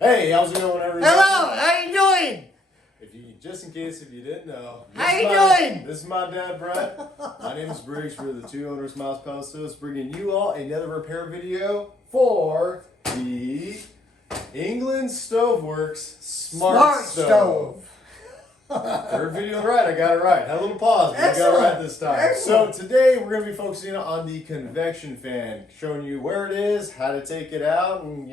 Hey, how's it going, everybody? Hello, how you doing? Just in case if you didn't know, How you doing? This is my dad, Brett. My name is Briggs. We're the two owners, Miles Palacios, bringing you all another repair video for the England Stoveworks Smart Stove. Third video right, I got it right. Had a little pause, but I got it right this time. Excellent. So today we're going to be focusing on the convection fan, showing you where it is, how to take it out, and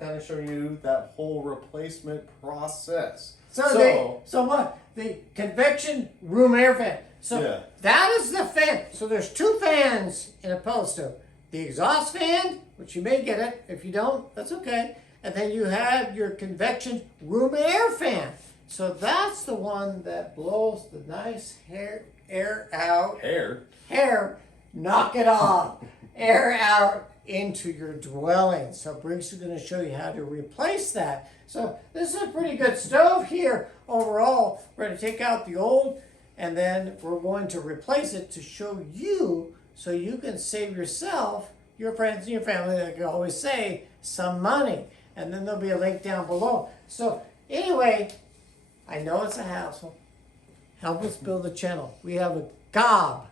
kind of showing you that whole replacement process. So what? The convection room air fan. So that is the fan. So there's two fans in a pellet stove. The exhaust fan, which you may get it. If you don't, that's okay. And then you have your convection room air fan. So that's the one that blows the nice air out. Hair, knock it off. Air out into your dwelling. So Briggs is going to show you how to replace that. So this is a pretty good stove here overall. We're going to take out the old and then we're going to replace it to show you so you can save yourself, your friends and your family, like I always say, some money. And then there'll be a link down below. So anyway, I know it's a hassle. Help us build the channel. We have a gob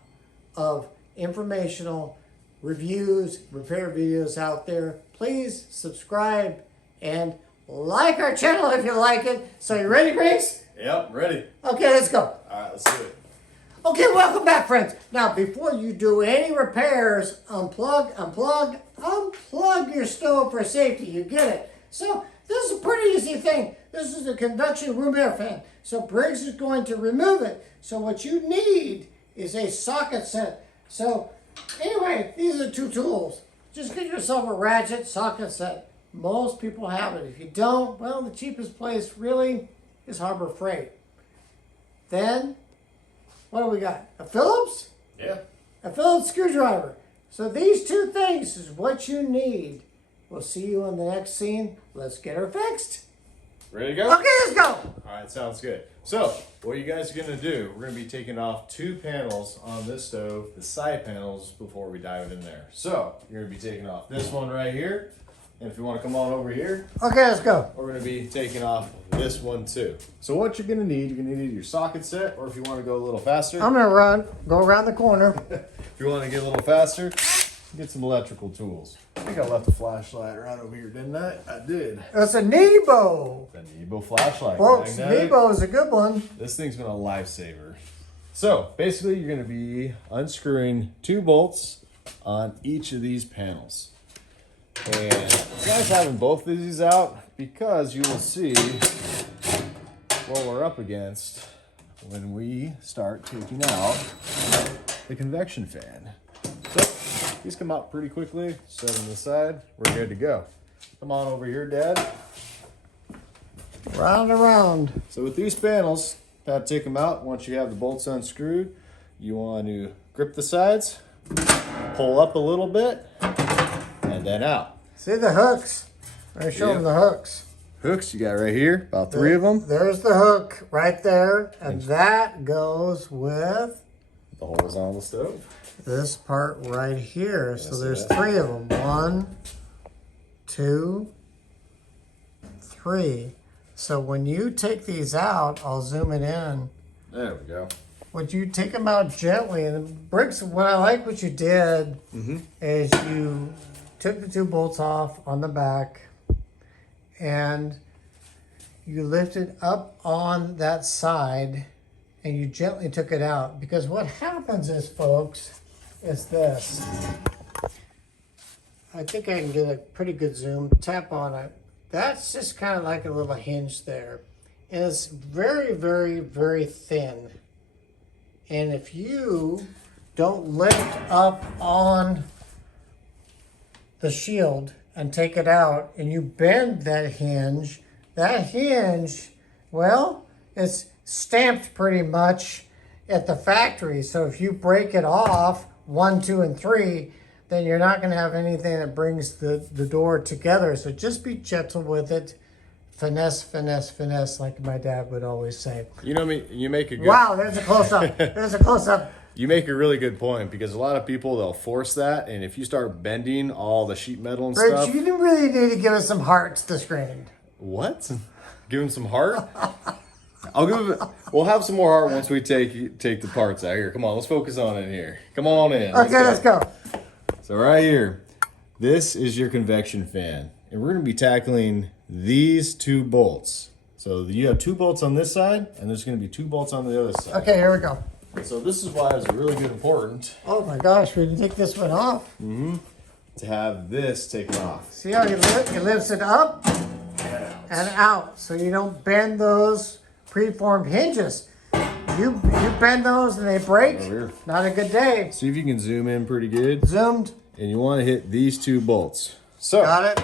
of informational reviews, repair videos out there. Please subscribe and like our channel if you like it. So you ready, Grace? Yep, ready. Okay, let's go. All right, let's do it. Okay, welcome back, friends. Now, before you do any repairs, unplug your stove for safety. You get it? So this is a pretty easy thing. This is a convection room air fan. So Briggs is going to remove it. So what you need is a socket set. So anyway, these are two tools. Just get yourself a ratchet socket set. Most people have it. If you don't, well, the cheapest place really is Harbor Freight. Then, what do we got? A Phillips? Yeah. A Phillips screwdriver. So these two things is what you need. We'll see you in the next scene. Let's get her fixed. Ready to go? Okay, let's go. All right, sounds good. So, what you guys are going to do, we're going to be taking off two panels on this stove, the side panels, before we dive in there. So, you're going to be taking off this one right here. And if you want to come on over here, okay, let's go. we're going to be taking off this one too. So what you're going to need, your socket set, or if you want to go a little faster. I'm going to go around the corner. If you want to get a little faster, get some electrical tools. I think I left the flashlight right over here, didn't I? I did. It's a Nebo. The Nebo flashlight. Folks, magnetic. Nebo is a good one. This thing's been a lifesaver. So basically you're going to be unscrewing two bolts on each of these panels. And you guys having both of these out because you will see what we're up against when we start taking out the convection fan. So these come out pretty quickly. Set them aside. We're good to go. Come on over here, Dad. Round and round. So with these panels, how to take them out, once you have the bolts unscrewed, you want to grip the sides, pull up a little bit, and then out. See the hooks? Let me show them the hooks. Hooks you got right here, about three of them. There's the hook right there, and that goes with The holes on the stove. this part right here. So there's it. three of them. 1, 2, 3. So when you take these out, I'll zoom it in. There we go. Would you take them out gently? And Briggs, what I like what you did is you took the two bolts off on the back and you lifted up on that side and you gently took it out. Because what happens is, folks, is this. I think I can get a pretty good zoom. Tap on it. That's just kind of like a little hinge there. And it's very, very, very thin. And if you don't lift up on the shield and take it out and you bend that hinge, well, it's stamped pretty much at the factory. So if you break it off 1, 2, and 3, then you're not going to have anything that brings the door together. So just be gentle with it. Finesse, finesse, finesse, like my dad would always say. You know me, you make a good... Wow, there's a close-up. There's a close-up. You make a really good point because a lot of people, they'll force that, and if you start bending all the sheet metal and Rich, stuff... you really need to give us some hearts to screen. What? Give him some heart? I'll give him. We'll have some more heart once we take the parts out here. Come on, let's focus on it here. Come on in. Let's go. So right here, this is your convection fan. And we're going to be tackling these 2 bolts. So you have 2 bolts on this side, and there's going to be 2 bolts on the other side. Okay, here we go. So this is why it's really good important. Oh my gosh, we didn't take this one off. To have this taken off. See how he lifts it up and out, so you don't bend those preformed hinges. You bend those and they break. Not a good day. See if you can zoom in pretty good. Zoomed. And you want to hit these 2 bolts. So Got it.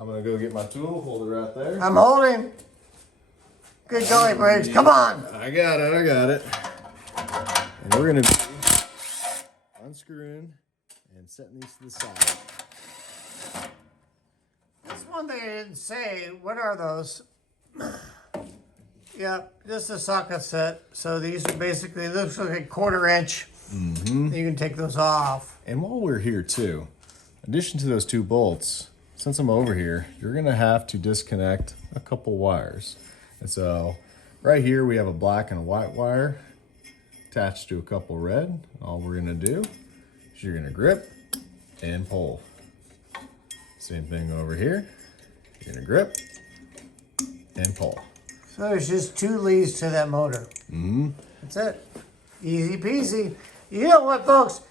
I'm gonna go get my tool. Hold it right there. I'm holding. Good going, Briggs. Come on. I got it. And we're gonna be unscrewing and setting these to the side. That's one thing I didn't say. What are those? Yeah, just a socket set. So these are basically, looks like a 1/4 inch. You can take those off. And while we're here too, in addition to those 2 bolts, since I'm over here, you're gonna have to disconnect a couple wires. And so right here we have a black and a white wire attached to a couple red. All we're gonna do is you're gonna grip and pull. Same thing over here. You're gonna grip and pull. So there's just 2 leads to that motor. That's it. Easy peasy. You know what, folks?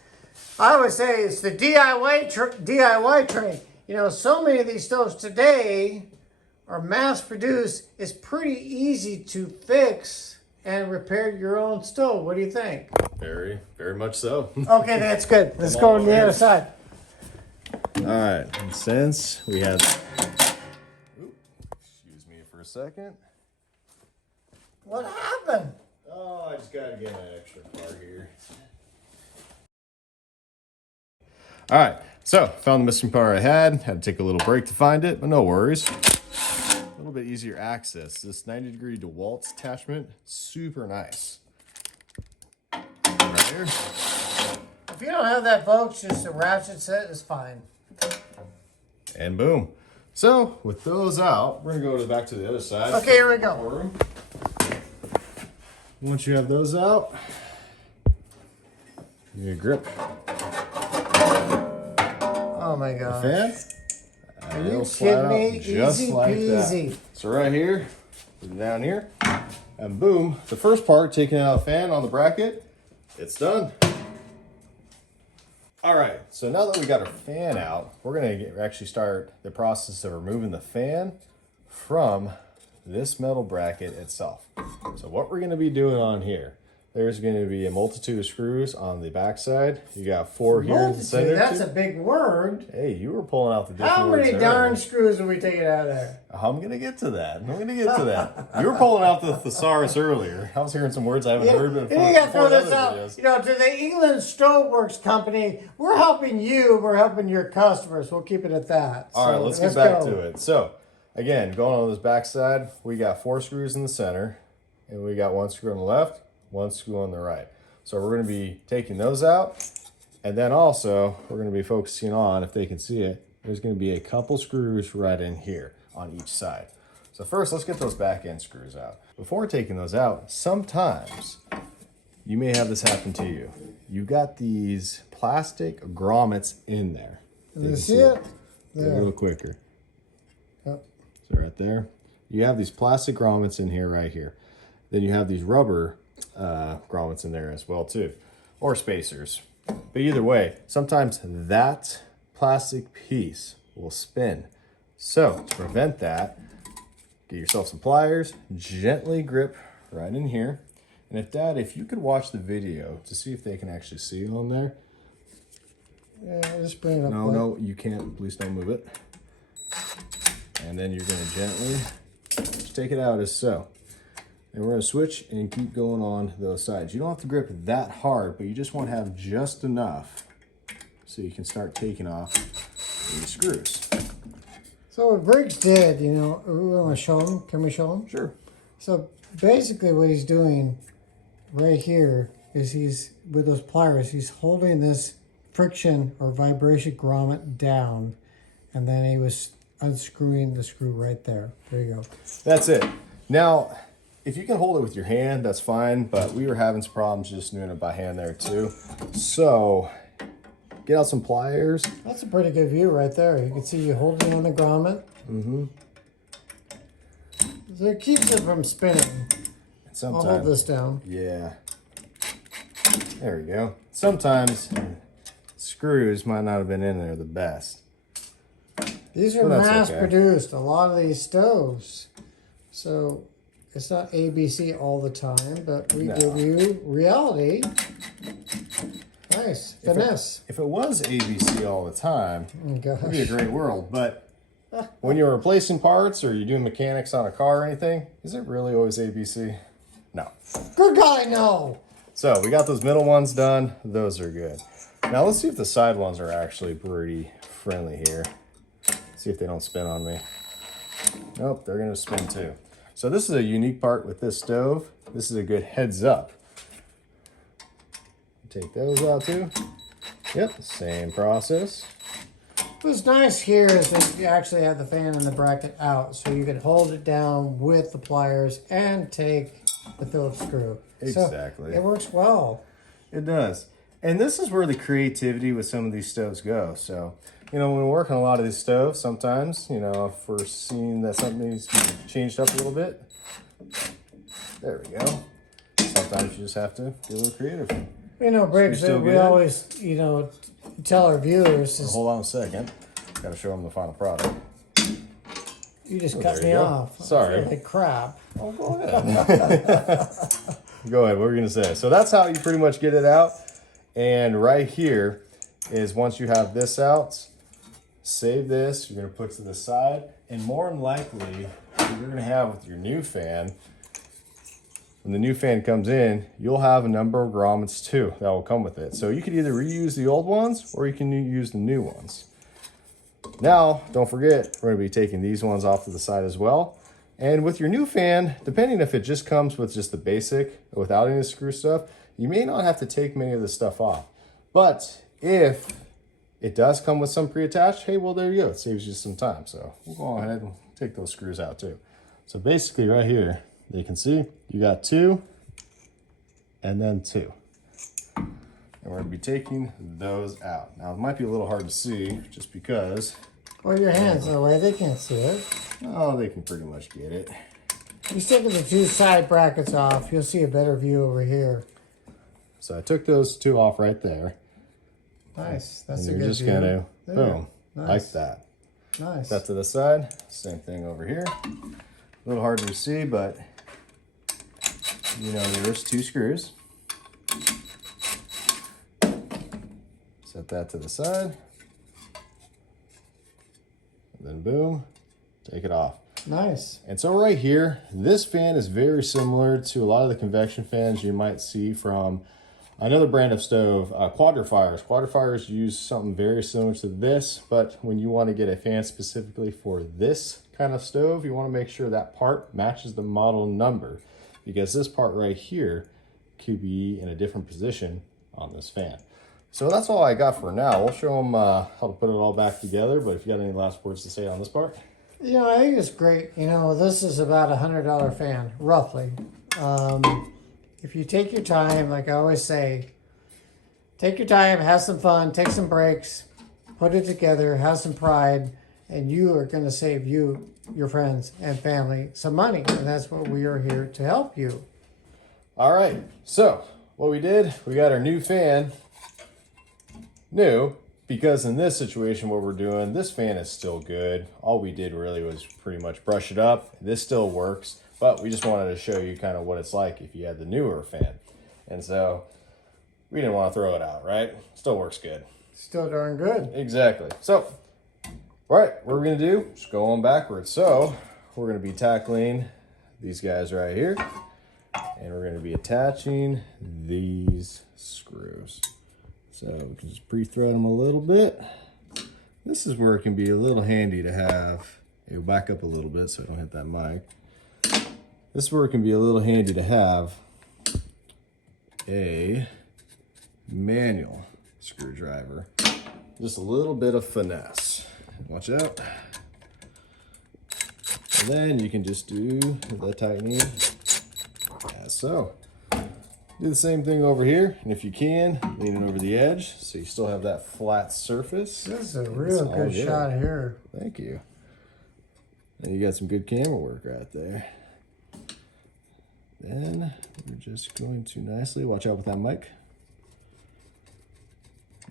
I always say it's the DIY train. You know, so many of these stoves today are mass produced. It's pretty easy to fix and repair your own stove. What do you think? Very, very much so. Okay, that's good. Let's go to the other side. All right, and since we have, excuse me for a second. What happened? Oh, I just gotta get my extra part here. All right, so found the missing part I had to take a little break to find it, but no worries. A little bit easier access. This 90-degree DeWalt attachment, super nice. Right here. If you don't have that, folks, just a ratchet set is fine. And boom. So with those out, we're gonna go back to the other side. Okay, here we go. Once you have those out, you grip Oh my the god. fan. Are and it'll you slide kidding out me? just Easy like peasy. that. So right here, put it down here, and boom, the first part taking out the fan on the bracket, it's done. All right, so now that we got our fan out, we're gonna actually start the process of removing the fan from this metal bracket itself. So what we're gonna be doing on here, there's gonna be a multitude of screws on the backside. You got 4 here in the center. That's a big word. Hey, you were pulling out the different How words many earlier. darn screws are we taking out of there? I'm gonna get to that. You were pulling out the thesaurus earlier. I was hearing some words I haven't heard before. You gotta throw the this other out. videos. You know, to the England Stoveworks Company, we're helping you, we're helping your customers. We'll keep it at that. All right, let's get back to it. So, again, going on this back side, we got 4 screws in the center, and we got 1 screw on the left, 1 screw on the right. So we're gonna be taking those out, and then also, we're gonna be focusing on, if they can see it, there's gonna be a couple screws right in here on each side. So first, let's get those back end screws out. Before taking those out, sometimes you may have this happen to you. You got these plastic grommets in there. Can you see it? A little quicker. Yep. So right there, you have these plastic grommets in here, right here. Then you have these rubber grommets in there as well too, or spacers. But either way, sometimes that plastic piece will spin. So to prevent that, get yourself some pliers, gently grip right in here. And if you could watch the video to see if they can actually see it on there. Yeah, just bring it up. No, you can't. Please don't move it. And then you're going to gently just take it out as so. And we're going to switch and keep going on those sides. You don't have to grip that hard, but you just want to have just enough so you can start taking off these screws. So what Briggs did, you know, we want to show him. Can we show him? Sure. So basically what he's doing right here is he's, with those pliers, he's holding this friction or vibration grommet down, and then he was unscrewing the screw right there. There you go. That's it. Now, if you can hold it with your hand, that's fine, but we were having some problems just doing it by hand there too. So, get out some pliers. That's a pretty good view right there. You can see you holding on the grommet. Mm-hmm. So it keeps it from spinning. Sometimes, I'll hold this down. Yeah. There we go. Sometimes screws might not have been in there the best. These are mass produced, a lot of these stoves. So it's not ABC all the time, but we give you reality. Nice. Finesse. If it was ABC all the time, gosh, it'd be a great world. But when you're replacing parts or you're doing mechanics on a car or anything, is it really always ABC? No. Good golly, no. So we got those middle ones done. Those are good. Now let's see if the side ones are actually pretty friendly here. See if they don't spin on me. Nope, they're gonna spin too. So this is a unique part with this stove. This is a good heads up. Take those out too. Yep, same process. What's nice here is that you actually have the fan and the bracket out, so you can hold it down with the pliers and take the Phillips screw. Exactly. So it works well. It does. And this is where the creativity with some of these stoves go. So, you know, when we're working on a lot of these stoves, sometimes, you know, if we're seeing that something needs to be changed up a little bit, there we go. Sometimes you just have to be a little creative. You know, Briggs, we always, you know, tell our viewers. Hold on a second. Got to show them the final product. You just cut me off. Sorry. Like crap. Oh, go ahead. Go ahead. What were you going to say? So that's how you pretty much get it out. And right here is once you have this out, save this. You're going to put to the side. And more than likely, what you're going to have with your new fan, when the new fan comes in, you'll have a number of grommets too that will come with it. So you could either reuse the old ones or you can use the new ones. Now, don't forget, we're going to be taking these ones off to the side as well. And with your new fan, depending if it just comes with just the basic without any screw stuff, you may not have to take many of the stuff off. But if it does come with some pre-attached, hey, well, there you go. It saves you some time. So we'll go ahead and take those screws out too. So basically right here, you can see you got 2 and then 2. And we're gonna be taking those out. Now it might be a little hard to see just because. Well, your hands that way, they can't see it. Oh, they can pretty much get it. You're taking the 2 side brackets off, you'll see a better view over here. So I took those 2 off right there. Nice, that's and a good you're just view. gonna, boom, Nice. like that. Nice. That to the side, same thing over here. A little hard to see, but you know, there's 2 screws. Set that to the side. And then boom, take it off. Nice. And so right here, this fan is very similar to a lot of the convection fans you might see from another brand of stove, Quadrifires. Quadrifires use something very similar to this, but when you want to get a fan specifically for this kind of stove, you want to make sure that part matches the model number, because this part right here could be in a different position on this fan. So that's all I got for now. We'll show them how to put it all back together, but if you got any last words to say on this part? You know, I think it's great. You know, this is about $100 fan, roughly. If you take your time, like I always say, take your time, have some fun, take some breaks, put it together, have some pride, and you are going to save you, your friends, and family some money. And that's what we are here to help you. All right, so what we did, we got our new fan new, because in this situation what we're doing, this fan is still good. All we did really was pretty much brush it up. This still works, but we just wanted to show you kind of what it's like if you had the newer fan. And so we didn't want to throw it out, right? Still works good. Still darn good. Exactly. So, all right, what we're gonna do, just go on backwards. So we're gonna be tackling these guys right here, and we're gonna be attaching these screws. So we can just pre-thread them a little bit. This is where it can be a little handy to have, it'll back up a little bit so I don't hit that mic. This is where it can be a little handy to have a manual screwdriver. Just a little bit of finesse. Watch out. And then you can just do the tightening as so. Do the same thing over here, and if you can, lean it over the edge so you still have that flat surface. This is a real good shot here. Thank you. And you got some good camera work right there. Then we're just going to nicely, watch out with that mic.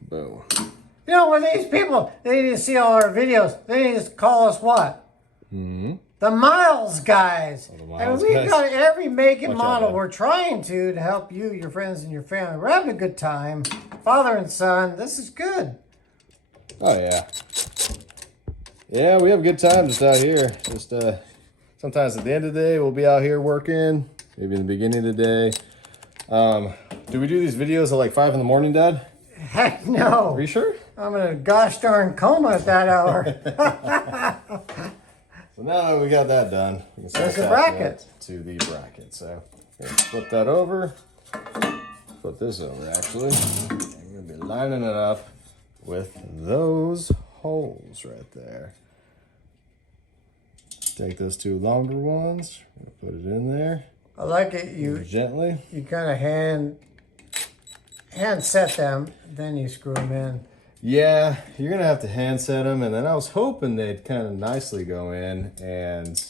Boom. You know, when these people, they need to see all our videos, they need to call us what? The Miles Guys. Oh, the Miles and we've Guys. got every make and Watch model out, we're trying to help you, your friends, and your family. We're having a good time. Father and son, this is good. Oh, yeah. Yeah, we have a good time just out here. Just sometimes at the end of the day, we'll be out here working. Maybe in the beginning of the day. Do we do these videos at like 5 in the morning, Dad? Heck no. Are you sure? I'm in a gosh darn coma at that hour. So now that we got that done, we can start There's the attaching bracket. it to the bracket. So here, flip that over. Flip this over actually. I'm gonna be lining it up with those holes right there. Take those two longer ones, put it in there. I like it. You gently. You kind of hand set them, then you screw them in. Yeah, you're gonna have to hand set them, and then I was hoping they'd kind of nicely go in and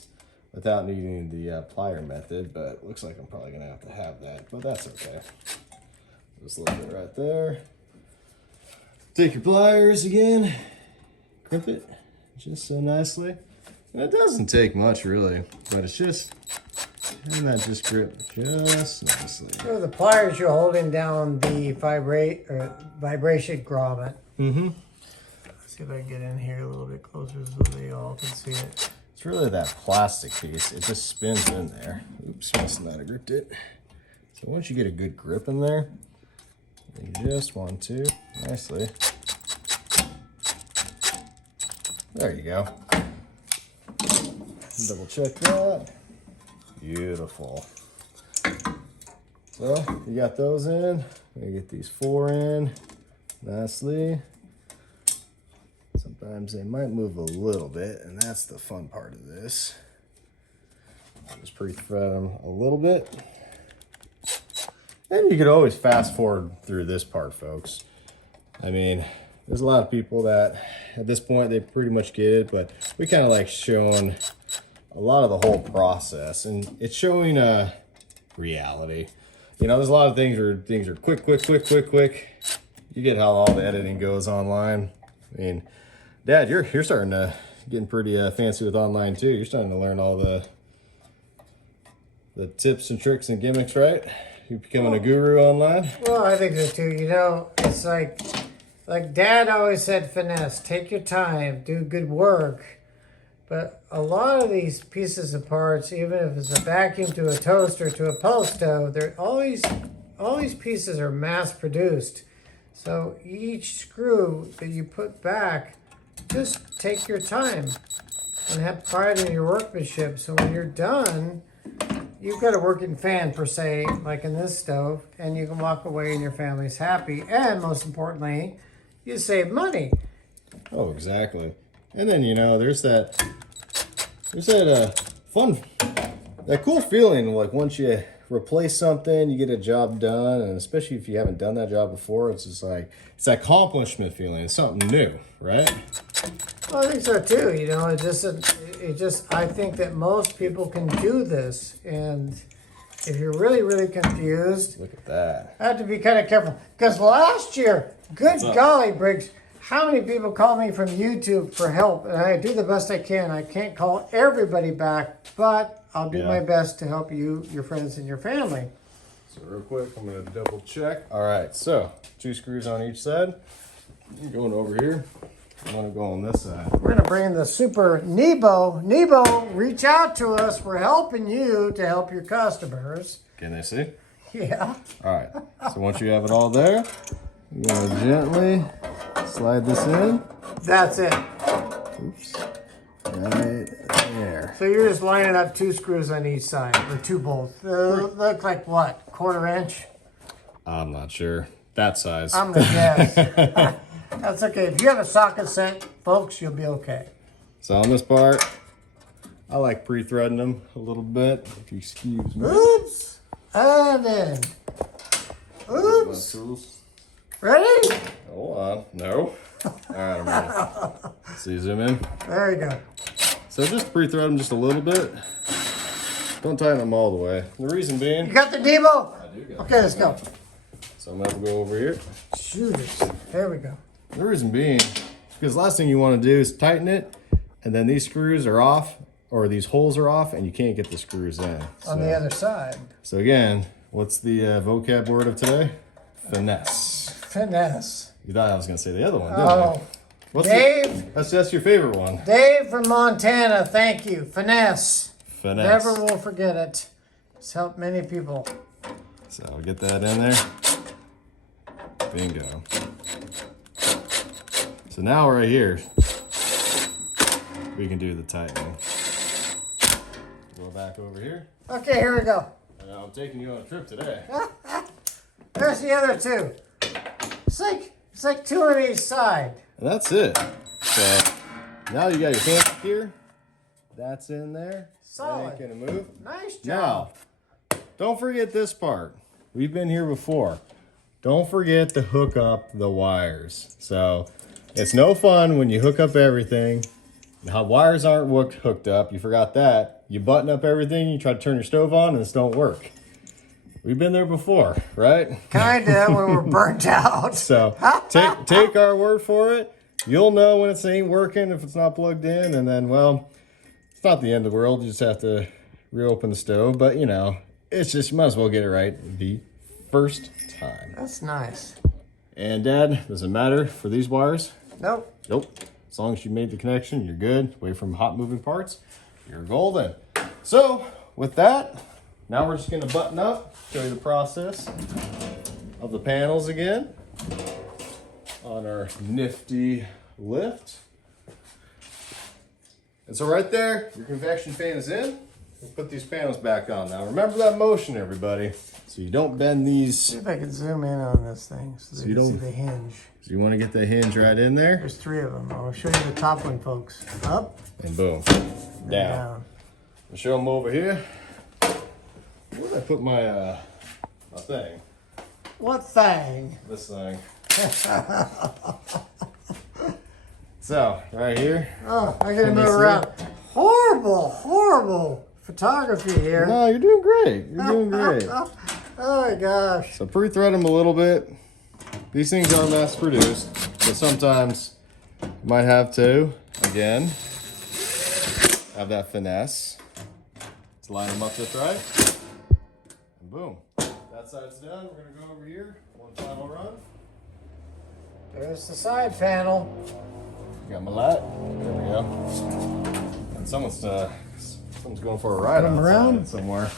without needing the plier method, but looks like I'm probably gonna have that, but that's okay. Just a little bit right there. Take your pliers again, crimp it just so nicely. And it doesn't take much really, but it's just, and that just grip just nicely. So the pliers, you're holding down the vibration grommet. Mm-hmm. Let's see if I can get in here a little bit closer so they all can see it. It's really that plastic piece. It just spins in there. Oops, must not have gripped it. So once you get a good grip in there, you just want to nicely. There you go. Double check that. Beautiful. So you got those in. We get these 4 in nicely. Sometimes they might move a little bit, and that's the fun part of this. Just pre-thread them a little bit. And you could always fast forward through this part, folks. I mean, there's a lot of people that at this point they pretty much get it, but we kind of like showing a lot of the whole process, and it's showing reality. You know, there's a lot of things where things are quick. You get how all the editing goes online. I mean, Dad, you're starting to getting pretty fancy with online too. You're starting to learn all the tips and tricks and gimmicks, right? You're becoming a guru online. Well, I think so too. You know, it's like Dad always said, finesse, take your time, do good work. But a lot of these pieces of parts, even if it's a vacuum to a toaster to a pellet stove, all these pieces are mass produced. So each screw that you put back, just take your time and have pride in your workmanship. So when you're done, you've got a working fan per se, like in this stove, and you can walk away and your family's happy. And most importantly, you save money. Oh, exactly. And then, you know, there's that fun, that cool feeling like once you replace something, you get a job done, and especially if you haven't done that job before, it's just like, it's that accomplishment feeling. It's something new, right? Well, I think so too. You know, I think that most people can do this, and if you're really confused, Look at that. I have to be kind of careful because last year, good golly, Briggs, how many people call me from YouTube for help? And I do the best I can. I can't call everybody back, but I'll do my best to help you, your friends, and your family. So real quick, I'm gonna double check. All right, so 2 screws on each side. You're going over here. I want to go on this side. We're going to bring in the super Nebo. Nebo, reach out to us. We're helping you to help your customers. Can they see? Yeah. All right. So once you have it all there, you're going to gently slide this in. That's it. Oops. Right there. So you're just lining up 2 screws on each side, or 2 bolts. Look like what? 1/4 inch? I'm not sure. That size. I'm going to guess. That's okay. If you have a socket set, folks, you'll be okay. So on this part, I like pre-threading them a little bit, if you excuse me. Oops. And then. Oops. Ready? Hold on. No. All right, I'm ready. See, zoom in. There you go. So just pre-thread them just a little bit. Don't tighten them all the way. The reason being... You got the Debo? I do got Okay, let's go. So I'm going to have to go over here. Shoot it. There we go. The reason being, because the last thing you want to do is tighten it, and then these screws are off, or these holes are off, and you can't get the screws in. On the other side. So again, what's the vocab word of today? Finesse. Finesse. You thought I was going to say the other one, didn't I? What's Dave. That's your favorite one. Dave from Montana, thank you. Finesse. Finesse. Never will forget it. It's helped many people. So I'll get that in there. Bingo. So now right here, we can do the tightening. Go back over here. Okay, here we go. I'm taking you on a trip today. There's the other two. It's like two on each side. And that's it. So now you got your hand here. That's in there. Solid. That ain't gonna move. Nice job. Now, don't forget this part. We've been here before. Don't forget to hook up the wires. So it's no fun when you hook up everything. The wires aren't hooked up. You forgot that. You button up everything. You try to turn your stove on and this don't work. We've been there before, right? Kinda when we're burnt out. So take our word for it. You'll know when it ain't working if it's not plugged in, and then, well, it's not the end of the world. You just have to reopen the stove. But, you know, it's just, you might as well get it right the first time. That's nice. And, Dad, does it matter for these wires? Nope. Nope. As long as you made the connection, you're good. Away from hot moving parts, you're golden. So, with that, now we're just going to button up, show you the process of the panels again on our nifty lift. And so right there, your convection fan is in. We'll put these panels back on. Now remember that motion, everybody, so you don't bend these. See if I can zoom in on this thing so you can see the hinge. So you want to get the hinge right in there. There's three of them. I'll show you the top one, folks. Up. And boom. Down. I'll show them over here. Where did I put my thing? What thing? This thing. So, right here. Oh, I gotta move around. Horrible photography here. No, you're doing great. You're doing great. Oh my gosh. So pre-thread them a little bit. These things are mass produced, but sometimes you might have to, again, have that finesse. Let's line them up just right. And boom. That side's done. We're gonna go over here. One final run. There's the side panel. Got my light. There we go. And someone's going for a ride Put 'em outside around. somewhere.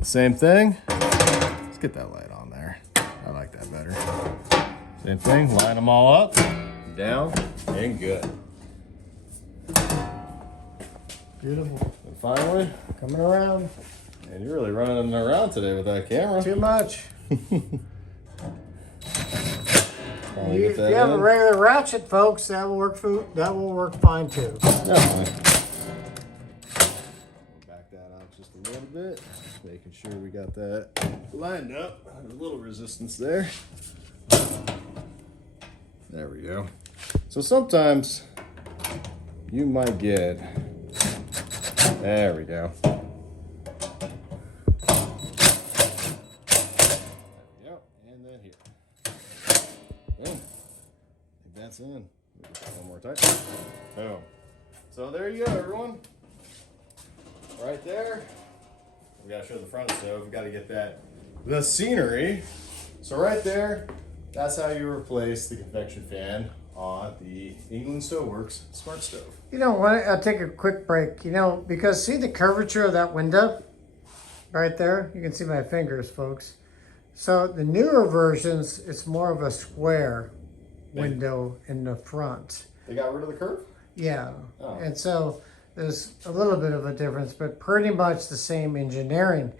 Same thing. Let's get that light on there. I like that better. Same thing. Line them all up, down, and good. Beautiful. And finally, Coming around. and you're really running around today with that camera. Too much. Finally If get that you have a in. regular ratchet, folks, that will work fine too. Definitely. Back that out just a little bit. Just making sure we got that lined up. There's a little resistance there. There we go. So sometimes you might get, there we go. Yep, and then here. Boom. I think that's in. One more time. Boom. So there you go, everyone. Right there. We gotta show the front of the stove. We gotta get the scenery. So right there, that's how you replace the convection fan on the England Stoveworks Smart Stove. You know what? I'll take a quick break. You know, because see the curvature of that window right there? You can see my fingers, folks. So the newer versions, it's more of a square window in the front. They got rid of the curve? Yeah. Oh. And so there's a little bit of a difference, but pretty much the same engineering.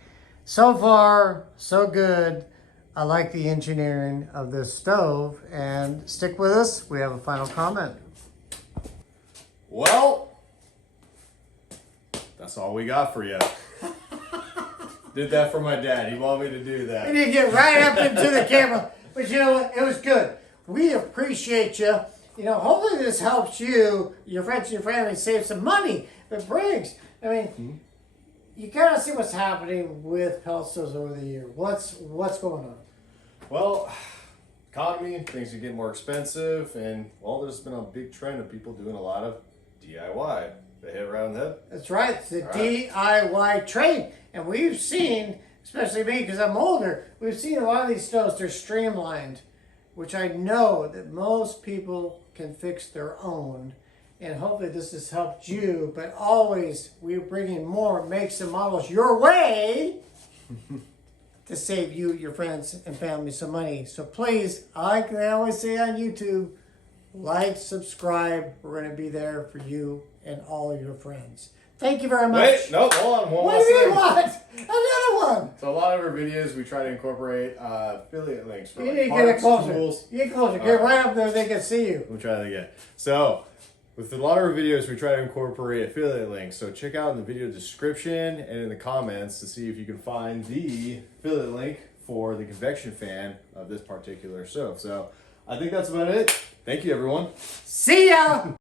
So far, so good. I like the engineering of this stove, and stick with us. We have a final comment. Well, That's all we got for you. Did that for my dad. He wanted me to do that. We need to get right up into the camera. But you know what? It was good. We appreciate you. You know, hopefully this helps you, your friends and your family save some money. But Briggs, I mean, you kind of see what's happening with pellet stoves over the year. What's going on? Well, economy, things are getting more expensive, and well, there's been a big trend of people doing a lot of DIY. They hit right on the head. That's right. It's the DIY trade. And we've seen, especially me because I'm older, we've seen a lot of these stoves, they're streamlined, which I know that most people can fix their own. And hopefully this has helped you. But always, we're bringing more makes and models your way to save you, your friends, and family some money. So please, like I always say on YouTube, like, subscribe. We're going to be there for you and all your friends. Thank you very much. Wait, no, hold on. One What last do you thing. mean what? Another one. So a lot of our videos, we try to incorporate affiliate links for You like need to get it parts, closer. tools. Get closer. Get right up there. They can see you. We'll try that again. So, with a lot of our videos, we try to incorporate affiliate links. So check out in the video description and in the comments to see if you can find the affiliate link for the convection fan of this particular stove. So, I think that's about it. Thank you, everyone. See ya.